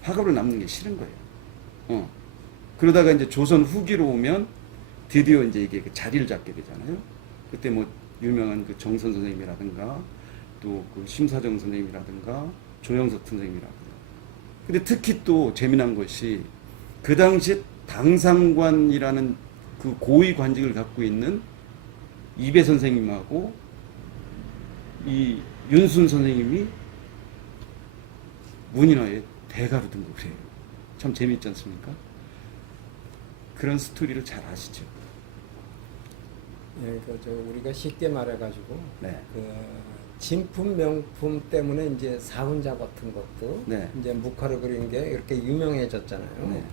화가로 남는 게 싫은 거예요. 그러다가 이제 조선 후기로 오면 드디어 이제 이게 그 자리를 잡게 되잖아요. 그때 뭐 유명한 그 정선 선생님이라든가 또 그 심사정 선생님이라든가 조영석 선생님이라든가. 근데 특히 또 재미난 것이 그 당시에 당상관이라는 그 고위 관직을 갖고 있는 이배 선생님하고 이 윤순 선생님이 문인화에 대가로 등극을 해요. 참 재미있지 않습니까? 그런 스토리를 잘 아시죠? 예, 우리가 쉽게 말해가지고 네. 그 진품 명품 때문에 이제 사훈자 같은 것도 네. 이제 묵화를 그린 게 이렇게 유명해졌잖아요. 네.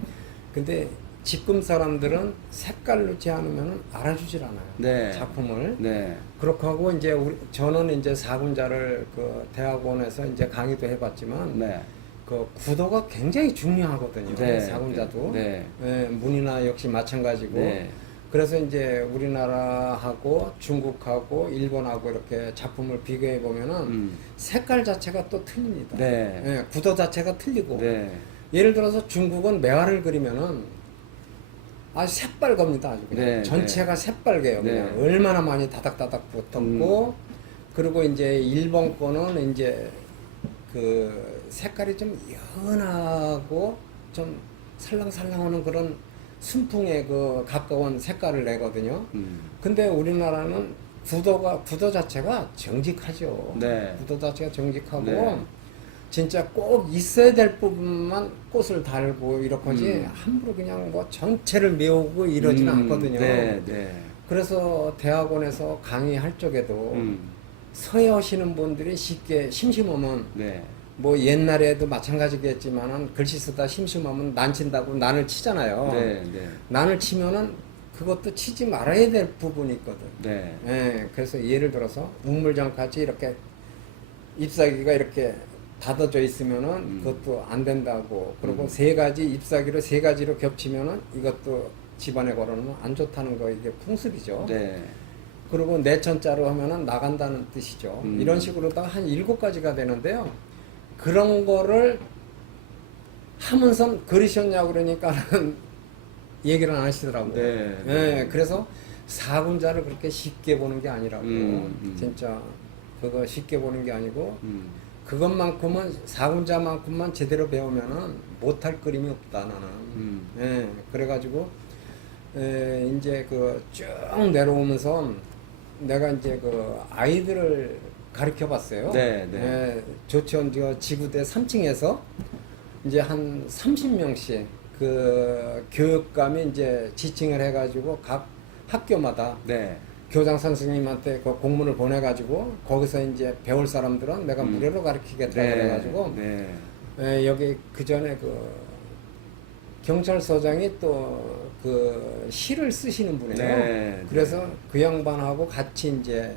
근데 지금 사람들은 색깔 넣지 않으면 알아주질 않아요. 네. 작품을. 네. 그렇게 하고 이제 저는 이제 사군자를 그 대학원에서 이제 강의도 해봤지만 네. 그 구도가 굉장히 중요하거든요. 네. 사군자도. 네. 예, 문이나 역시 마찬가지고. 네. 그래서 이제 우리나라하고 중국하고 일본하고 이렇게 작품을 비교해 보면은 색깔 자체가 또 틀립니다. 네. 예, 구도 자체가 틀리고. 네. 예를 들어서 중국은 매화를 그리면은 아주 새빨갑니다. 아주 그냥. 네, 전체가 새빨개요. 네. 그냥 얼마나 많이 다닥다닥 붙었고 그리고 이제 일본 거는 이제 그 색깔이 좀 연하고 좀 살랑살랑하는 그런 순풍에 그 가까운 색깔을 내거든요. 근데 우리나라는 구도 자체가 정직하죠. 네. 구도 자체가 정직하고 네. 진짜 꼭 있어야 될 부분만 꽃을 달고 이렇게지 함부로 그냥 뭐 전체를 메우고 이러진 않거든요. 네. 네. 그래서 대학원에서 강의할 적에도 서예 하시는 분들이 쉽게 심심하면 네. 뭐 옛날에도 마찬가지겠지만은 글씨 쓰다 심심하면 난친다고 난을 치잖아요. 네. 네. 난을 치면은 그것도 치지 말아야 될 부분이 있거든. 네. 예, 그래서 예를 들어서 우물정 같이 이렇게 잎사귀가 이렇게 닫아져 있으면은 그것도 안 된다고. 그리고 세 가지 잎사귀로 세 가지로 겹치면은 이것도 집안에 걸어놓으면 안 좋다는 거 이게 풍습이죠. 네. 그리고 내천자로 하면은 나간다는 뜻이죠. 이런 식으로다가 한 7가지가 되는데요. 그런 거를 하면서 그리셨냐고 그러니까는 얘기를 안 하시더라고요. 네. 예, 그래서 사군자를 그렇게 쉽게 보는 게 아니라고. 진짜 그거 쉽게 보는 게 아니고 그것만큼은 사군자만큼만 제대로 배우면은 못할 그림이 없다 나는. 예, 그래가지고 이제 그 쭉 내려오면서 내가 이제 그 아이들을 가르쳐 봤어요. 네, 네. 예, 조천 저 지구대 3층에서 이제 한 30명씩 그 교육감이 이제 지칭을 해가지고 각 학교마다 네. 교장 선생님한테 그 공문을 보내가지고 거기서 이제 배울 사람들은 내가 무료로 가르치겠다 그래가지고 네. 예, 여기 그 전에 그 경찰서장이 또 그 시를 쓰시는 분이에요. 네, 그래서 그 양반하고 같이 이제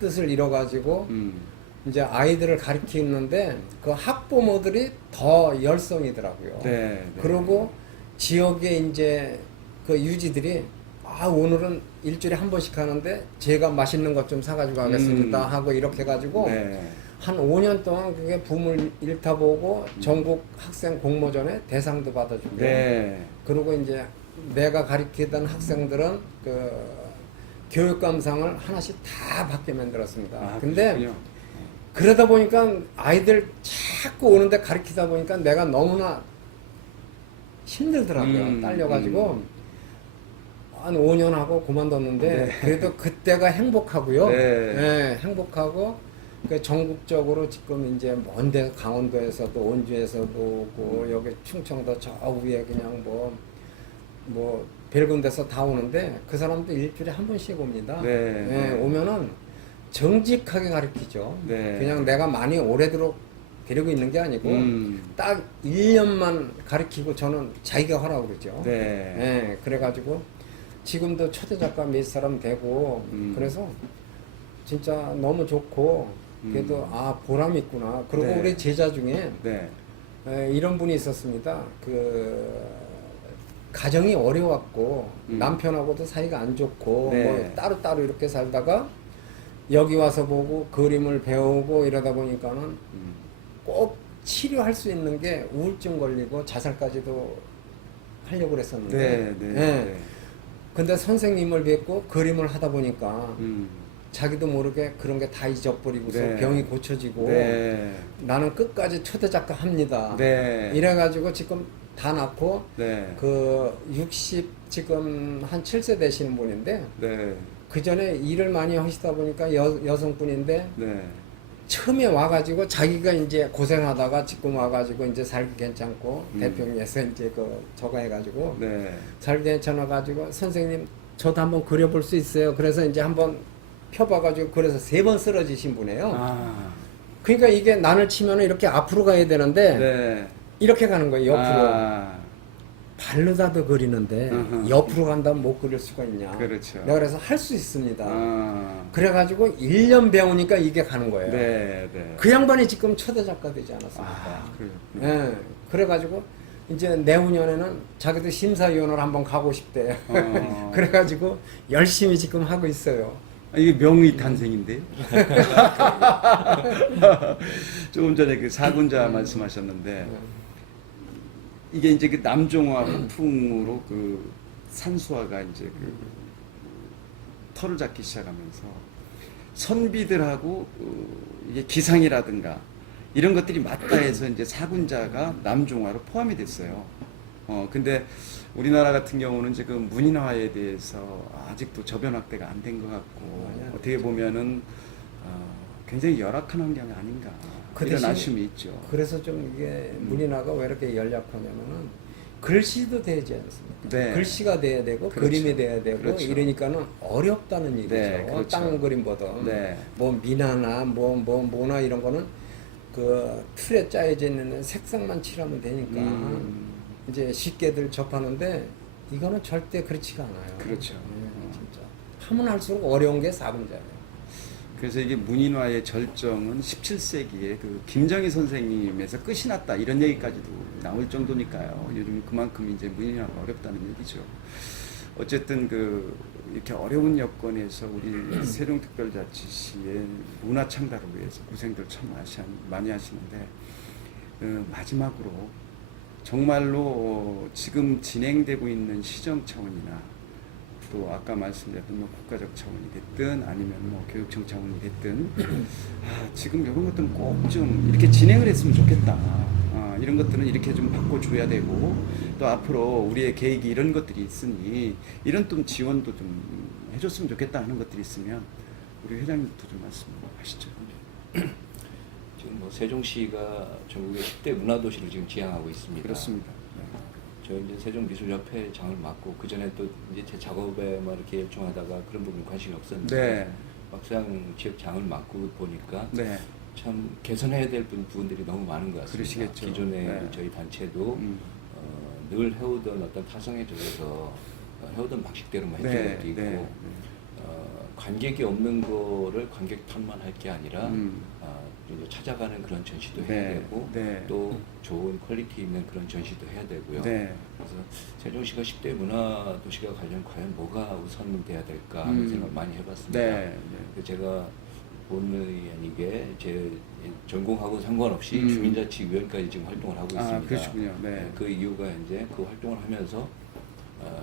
뜻을 이뤄가지고 이제 아이들을 가르치는데 그 학부모들이 더 열성이더라고요. 네, 네. 그리고 지역에 이제 그 유지들이 아 오늘은 일주일에 한 번씩 하는데 제가 맛있는 것 좀 사가지고 가겠습니다 하고 이렇게 해가지고 네. 한 5년 동안 그게 붐을 일타 보고 전국 학생 공모전에 대상도 받아주고 네. 그리고 이제 내가 가르치던 학생들은 그 교육감상을 하나씩 다 받게 만들었습니다. 아, 근데 그렇군요. 그러다 보니까 아이들 자꾸 오는데 가르치다 보니까 내가 너무나 힘들더라고요. 딸려가지고 한 5년 하고 그만뒀는데 네. 그래도 그때가 행복하고요. 네. 예, 행복하고 그 전국적으로 지금 이제 먼데 강원도에서도 온주에서도 오고 여기 충청도 저 위에 그냥 뭐 별군 데서 다 오는데 그 사람도 일주일에 한 번씩 옵니다. 네. 예, 오면은 정직하게 가르치죠. 네. 그냥 내가 많이 오래도록 데리고 있는 게 아니고 딱 1년만 가르치고 저는 자기가 하라고 그러죠. 네. 예, 그래가지고 지금도 초대 작가 몇 사람 되고 그래서 진짜 너무 좋고 그래도 아 보람 있구나. 그리고 네. 우리 제자 중에 네. 이런 분이 있었습니다. 가정이 어려웠고 남편하고도 사이가 안 좋고 네. 뭐 따로따로 이렇게 살다가 여기 와서 보고 그림을 배우고 이러다 보니까는 꼭 치료할 수 있는 게 우울증 걸리고 자살까지도 하려고 그랬었는데 네. 네. 네. 근데 선생님을 뵙고 그림을 하다 보니까 음. 자기도 모르게 그런 게 다 잊어버리고서 네. 병이 고쳐지고 네. 나는 끝까지 초대 작가 합니다. 네. 이래가지고 지금 다 낳고 네. 그 60 지금 한 7세 되시는 분인데 네. 그 전에 일을 많이 하시다 보니까 여성분인데 네. 처음에 와가지고 자기가 이제 고생하다가 지금 와가지고 이제 살기 괜찮고 대평에서 이제 그 저거 해가지고 네. 살기 괜찮아가지고 선생님 저도 한번 그려볼 수 있어요. 그래서 이제 한번 펴봐가지고 그래서 3번 쓰러지신 분이에요. 아. 그러니까 이게 난을 치면 이렇게 앞으로 가야 되는데 네. 이렇게 가는 거예요. 옆으로. 아. 발로다도 그리는데 어허. 옆으로 간다면 못 그릴 수가 있냐. 그렇죠. 내가 그래서 할 수 있습니다. 아. 그래가지고 1년 배우니까 이게 가는 거예요. 네. 네. 그 양반이 지금 초대 작가 되지 않았습니까? 아, 그래요. 예. 그래가지고 이제 내후년에는 자기도 심사위원을 한번 가고 싶대요. 어. 그래가지고 열심히 지금 하고 있어요. 아, 이게 명의 탄생인데요. 조금 전에 그 사군자 말씀하셨는데 이게 이제 그 남종화 후풍으로 그 산수화가 이제 그 털을 잡기 시작하면서 선비들하고 이게 기상이라든가 이런 것들이 맞다 해서 이제 사군자가 남종화로 포함이 됐어요. 근데 우리나라 같은 경우는 지금 문인화에 대해서 아직도 저변 확대가 안 된 것 같고 어떻게 보면은 굉장히 열악한 환경이 아닌가 그 이런 대신 아쉬움이 있죠. 그래서 좀 이게 문인화가 왜 이렇게 연약하냐면은 글씨도 되지 않습니까? 네. 글씨가 돼야 되고 그렇죠. 그림이 돼야 되고 그렇죠. 이러니까는 어렵다는 얘기죠. 네, 그렇죠. 땅 그림보다 네. 뭐 미나나 뭐나 이런 거는 그 틀에 짜여져 있는 색상만 칠하면 되니까 이제 쉽게들 접하는데 이거는 절대 그렇지가 않아요. 그렇죠. 진짜 하면 할수록 어려운 게 사군자예요. 그래서 이게 문인화의 절정은 17세기에 그 김정희 선생님에서 끝이 났다 이런 얘기까지도 나올 정도니까요. 요즘 그만큼 이제 문인화가 어렵다는 얘기죠. 어쨌든 그 이렇게 어려운 여건에서 우리 세종특별자치시의 문화 창달을 위해서 고생들 참 많이 하시는데 마지막으로 정말로 지금 진행되고 있는 시정 차원이나 또 아까 말씀드렸던 뭐 국가적 차원이 됐든 아니면 뭐 교육청 차원이 됐든 지금 이런 것들은 꼭 좀 이렇게 진행을 했으면 좋겠다. 이런 것들은 이렇게 좀 바꿔줘야 되고 또 앞으로 우리의 계획이 이런 것들이 있으니 이런 좀 지원도 좀 해줬으면 좋겠다 하는 것들이 있으면 우리 회장님부터 좀 말씀하시죠. 지금 뭐 세종시가 전국의 10대 문화도시를 지금 지향하고 있습니다. 그렇습니다. 저 이제 세종미술협회 장을 맡고 그 전에 또 이제 제 작업에만 이렇게 열중하다가 그런 부분 관심이 없었는데 네. 막상 지역 장을 맡고 보니까 네. 참 개선해야 될 부분들이 너무 많은 것 같습니다. 그러시겠죠. 기존에 네. 저희 단체도 음. 늘 해오던 어떤 타성에 젖어서 해오던 방식대로만 했던 네. 것도 있고 네. 관객이 없는 거를 관객 탓만 할 게 아니라 음. 이제 찾아가는 그런 전시도 네. 해야 되고 네. 또 좋은 퀄리티 있는 그런 전시도 해야 되고요. 네. 그래서 세종시가 10대 문화 도시가 관련 과연 뭐가 우선돼야 될까 하는 생각을 많이 해봤습니다. 네. 그래서 제가 본의 아니게 제 전공하고 상관없이 주민자치위원까지 지금 활동을 하고 있습니다. 그러시군요. 네. 그 이유가 이제 그 활동을 하면서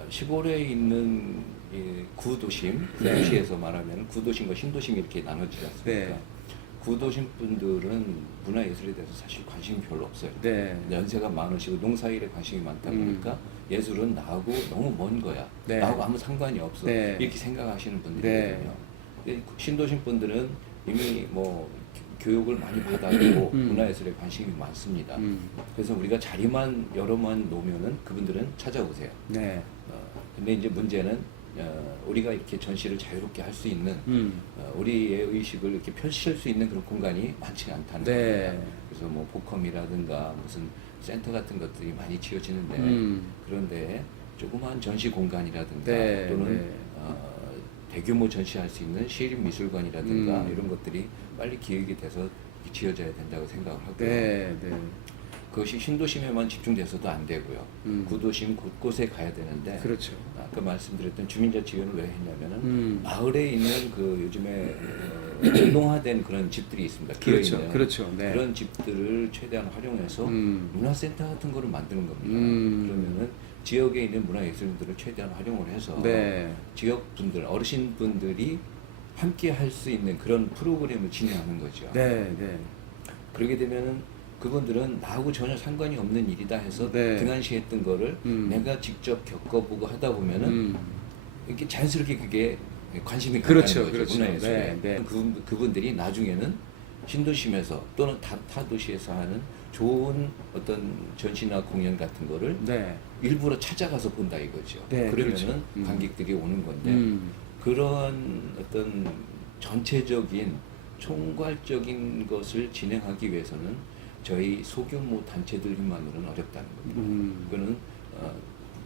시골에 있는 이 구도심, 네. 도시에서 말하면 구도심과 신도심이 이렇게 나눠지지 않습니까? 네. 구도심 분들은 문화예술에 대해서 사실 관심이 별로 없어요. 네. 연세가 많으시고 농사일에 관심이 많다 보니까 예술은 나하고 너무 먼 거야. 네. 나하고 아무 상관이 없어. 네. 이렇게 생각하시는 네. 분들이거든요. 신도심 분들은 이미 뭐 교육을 많이 받았고 문화예술에 관심이 많습니다. 그래서 우리가 자리만 여러만 놓으면은 그분들은 찾아오세요. 네. 근데 이제 문제는 우리가 이렇게 전시를 자유롭게 할 수 있는 우리의 의식을 이렇게 펼칠 수 있는 그런 공간이 많지가 않다는 네. 겁니다. 그래서 뭐 복컴이라든가 무슨 센터 같은 것들이 많이 지어지는데 그런데 조그마한 전시 공간이라든가 네. 또는 네. 대규모 전시할 수 있는 시립미술관이라든가 이런 것들이 빨리 기획이 돼서 지어져야 된다고 생각을 하고요. 네. 네. 그것이 신도심에만 집중돼서도 안 되고요. 구도심 곳곳에 가야 되는데 그렇죠. 아까 말씀드렸던 주민자치위원을 왜 했냐면은 마을에 있는 그 요즘에 운동화된 그런 집들이 있습니다. 기어 그렇죠. 있는 그렇죠. 네. 그런 집들을 최대한 활용해서 문화센터 같은 거를 만드는 겁니다. 그러면은 지역에 있는 문화예술인들을 최대한 활용을 해서 네. 지역 분들, 어르신 분들이 함께 할 수 있는 그런 프로그램을 진행하는 거죠. 네. 네. 그러게 되면은 그분들은 나하고 전혀 상관이 없는 일이다 해서 네. 등한시 했던 거를 내가 직접 겪어보고 하다 보면은 이렇게 자연스럽게 그게 관심이 그렇죠, 간다는 거죠. 그렇죠. 문화예술에. 네, 네. 그분들이 나중에는 신도심에서 또는 타 도시에서 하는 좋은 어떤 전시나 공연 같은 거를 네. 일부러 찾아가서 본다 이거죠. 네, 그러면은 그렇죠. 관객들이 오는 건데 그런 어떤 전체적인 총괄적인 것을 진행하기 위해서는 저희 소규모 단체들 힘만으로는 어렵다는 겁니다. 그거는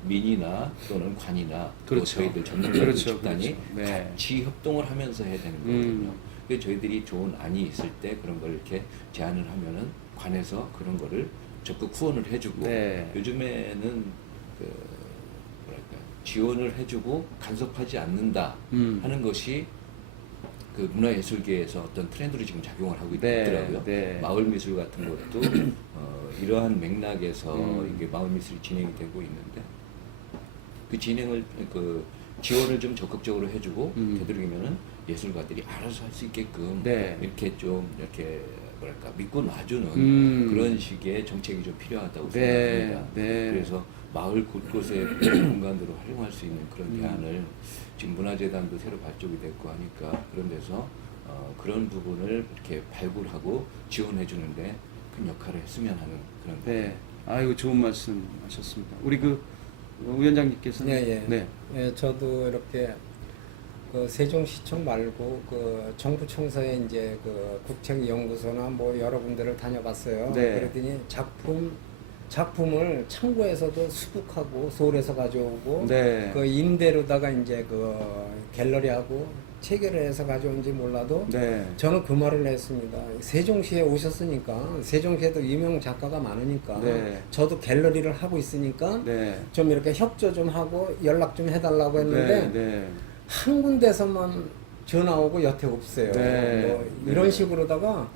민이나 또는 관이나 또 그렇죠. 저희들 전문가들 그렇죠, 집단이 그렇죠. 네. 같이 협동을 하면서 해야 되는 거거든요. 그래서 저희들이 좋은 안이 있을 때 그런 걸 이렇게 제안을 하면은 관에서 그런 거를 적극 후원을 해주고 네. 요즘에는 그 뭐랄까 지원을 해주고 간섭하지 않는다 하는 것이 그 문화예술계에서 어떤 트렌드로 지금 작용을 하고 네, 있더라고요. 네. 마을미술 같은 것도 이러한 맥락에서 이게 마을미술이 진행이 되고 있는데 그 진행을 그 지원을 좀 적극적으로 해주고 되도록이면은 예술가들이 알아서 할 수 있게끔 네. 이렇게 좀 이렇게 뭐랄까 믿고 놔주는 그런 식의 정책이 좀 필요하다고 네, 생각합니다. 네. 그래서 마을 곳곳에 공간들을 활용할 수 있는 그런 대안을 지금 문화재단도 새로 발족이 됐고 하니까 그런 데서 그런 부분을 이렇게 발굴하고 지원해 주는데 큰 역할을 했으면 하는 그런 네. 아이고 좋은 말씀 하셨습니다. 우리 그 위원장님께서는 예, 예. 네. 예, 저도 이렇게 그 세종시청 말고 그 정부청사에 이제 그 국책연구소나 뭐 여러 군데를 다녀봤어요. 네. 그랬더니 작품을 창고에서도 수북하고 서울에서 가져오고 네. 그 임대로다가 이제 그 갤러리하고 체결을 해서 가져온지 몰라도 네. 저는 그 말을 했습니다. 세종시에 오셨으니까 세종시에도 유명 작가가 많으니까 네. 저도 갤러리를 하고 있으니까 네. 좀 이렇게 협조 좀 하고 연락 좀 해달라고 했는데 네. 네. 한 군데서만 전화 오고 여태 없어요. 네. 뭐 이런 네. 식으로다가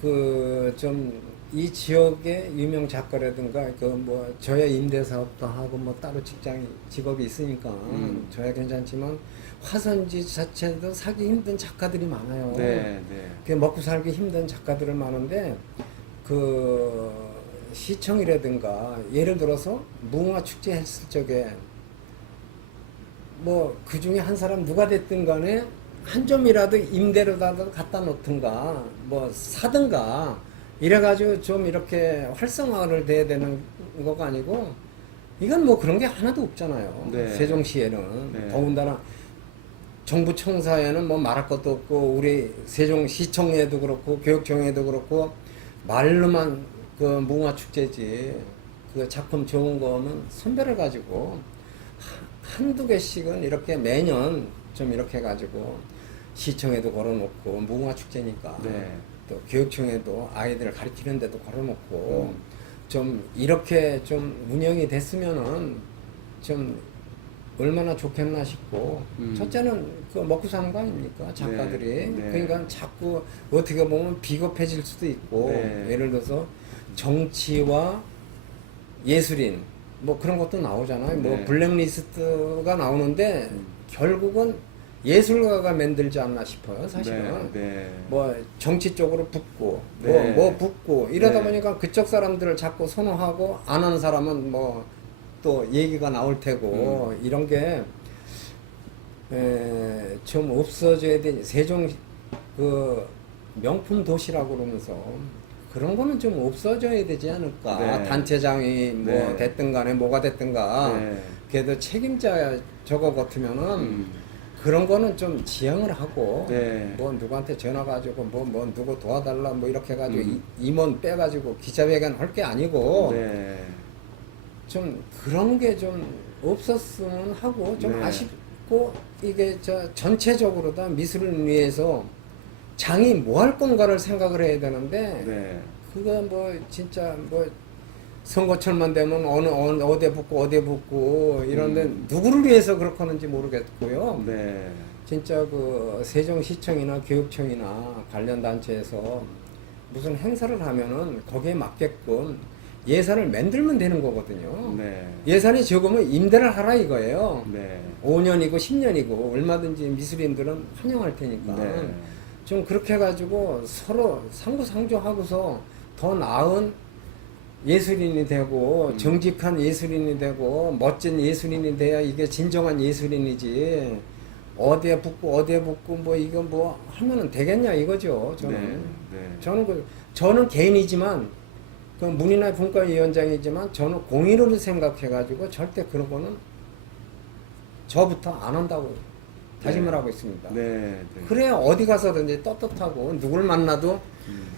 그 좀 이 지역의 유명 작가라든가 그 뭐 저야 임대 사업도 하고 뭐 따로 직업이 있으니까 저야 괜찮지만 화선지 자체도 사기 힘든 작가들이 많아요. 네. 네. 그 먹고 살기 힘든 작가들은 많은데 그 시청이라든가 예를 들어서 무궁화 축제 했을 적에 뭐 그 중에 한 사람 누가 됐든 간에 한 점이라도 임대로라도 갖다 놓든가 뭐 사든가 이래가지고 좀 이렇게 활성화를 돼야 되는 거가 아니고 이건 뭐 그런 게 하나도 없잖아요. 네. 세종시에는 네. 더군다나 정부 청사에는 뭐 말할 것도 없고 우리 세종시청에도 그렇고 교육청에도 그렇고 말로만 그 문화축제지 그 작품 좋은 거는 선별해 가지고 한두 개씩은 이렇게 매년 좀 이렇게 해가지고 시청에도 걸어놓고 문화축제니까 네. 또 교육청에도 아이들 가르치는 데도 걸어놓고 좀 이렇게 좀 운영이 됐으면은 좀 얼마나 좋겠나 싶고 첫째는 그 먹고 사는 거 아닙니까 작가들이 네. 네. 그러니까 자꾸 어떻게 보면 비겁해질 수도 있고 네. 예를 들어서 정치와 예술인 뭐 그런 것도 나오잖아요. 뭐 네. 블랙리스트가 나오는데 결국은 예술가가 만들지 않나 싶어요. 사실은 네. 네. 뭐 정치 쪽으로 붙고 네. 뭐 붙고 이러다 네. 보니까 그쪽 사람들을 자꾸 선호하고 안 하는 사람은 뭐 또 얘기가 나올 테고 이런 게 좀 없어져야 돼. 세종 그 명품 도시라고 그러면서 그런 거는 좀 없어져야 되지 않을까. 네. 단체장이 뭐 네. 됐든 간에 뭐가 됐든 가 네. 그래도 책임자 저거 같으면은 그런 거는 좀 지양을 하고 네. 뭐 누구한테 전화 가지고 뭐 누구 도와달라 뭐 이렇게 해가지고 임원 빼가지고 기자회견 할 게 아니고 네. 좀 그런 게 좀 없었으면 하고 좀 네. 아쉽고 이게 저 전체적으로 다 미술을 위해서 장이 뭐 할 건가를 생각을 해야 되는데 네. 그거 뭐 진짜 뭐 선거철만 되면 어디에 붙고 이런데 누구를 위해서 그렇게 하는지 모르겠고요. 네. 진짜 그 세종시청이나 교육청이나 관련 단체에서 무슨 행사를 하면은 거기에 맞게끔 예산을 만들면 되는 거거든요. 네. 예산이 적으면 임대를 하라 이거예요. 네. 5년이고 10년이고 얼마든지 미술인들은 환영할 테니까 네. 좀 그렇게 해가지고 서로 상부상조하고서 더 나은 예술인이 되고 정직한 예술인이 되고 멋진 예술인이 돼야 이게 진정한 예술인이지 어디에 붙고 뭐 이거 뭐 하면은 되겠냐 이거죠. 저는 네. 네. 저는 개인이지만 그 문인화 분과위원장이지만 저는 공의를 생각해가지고 절대 그런 거는 저부터 안 한다고 다짐을 네. 하고 있습니다. 네. 네. 그래야 어디 가서든지 떳떳하고 누굴 만나도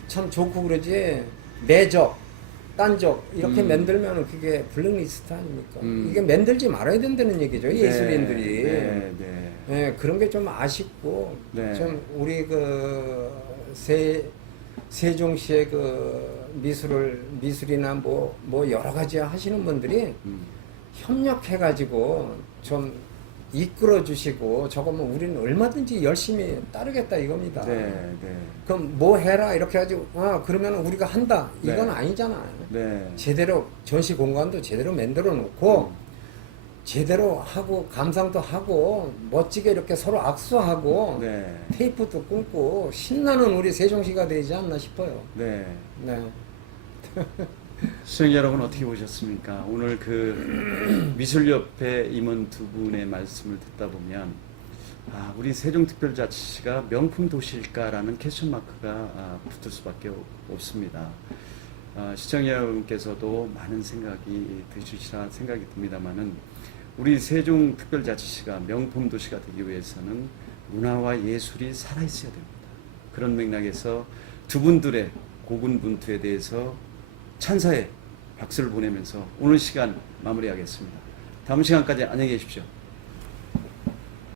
참 좋고 그러지 내적, 딴적 이렇게 만들면 그게 블랙리스트 아닙니까? 이게 만들지 말아야 된다는 얘기죠. 예술인들이. 네. 네. 네, 그런 게 좀 아쉽고 네. 좀 우리 그 세종시의 그 미술이나 뭐 여러 가지 하시는 분들이 협력해가지고 좀 이끌어 주시고 저거면 우리는 얼마든지 열심히 따르겠다 이겁니다. 네. 네. 그럼 뭐 해라 이렇게 해가지고 그러면 우리가 한다 이건 네. 아니잖아요. 네. 제대로 전시 공간도 제대로 만들어 놓고 제대로 하고 감상도 하고 멋지게 이렇게 서로 악수하고 네. 테이프도 끊고 신나는 우리 세종시가 되지 않나 싶어요. 네. 네. 시청자 여러분 어떻게 보셨습니까? 오늘 그 미술협회 임원 두 분의 말씀을 듣다 보면 우리 세종특별자치시가 명품 도시일까라는 퀘스천 마크가 붙을 수밖에 없습니다. 시청자 여러분께서도 많은 생각이 드시리라 생각이 듭니다만은 우리 세종특별자치시가 명품 도시가 되기 위해서는 문화와 예술이 살아있어야 됩니다. 그런 맥락에서 두 분들의 고군분투에 대해서 찬사의 박수를 보내면서 오늘 시간 마무리하겠습니다. 다음 시간까지 안녕히 계십시오.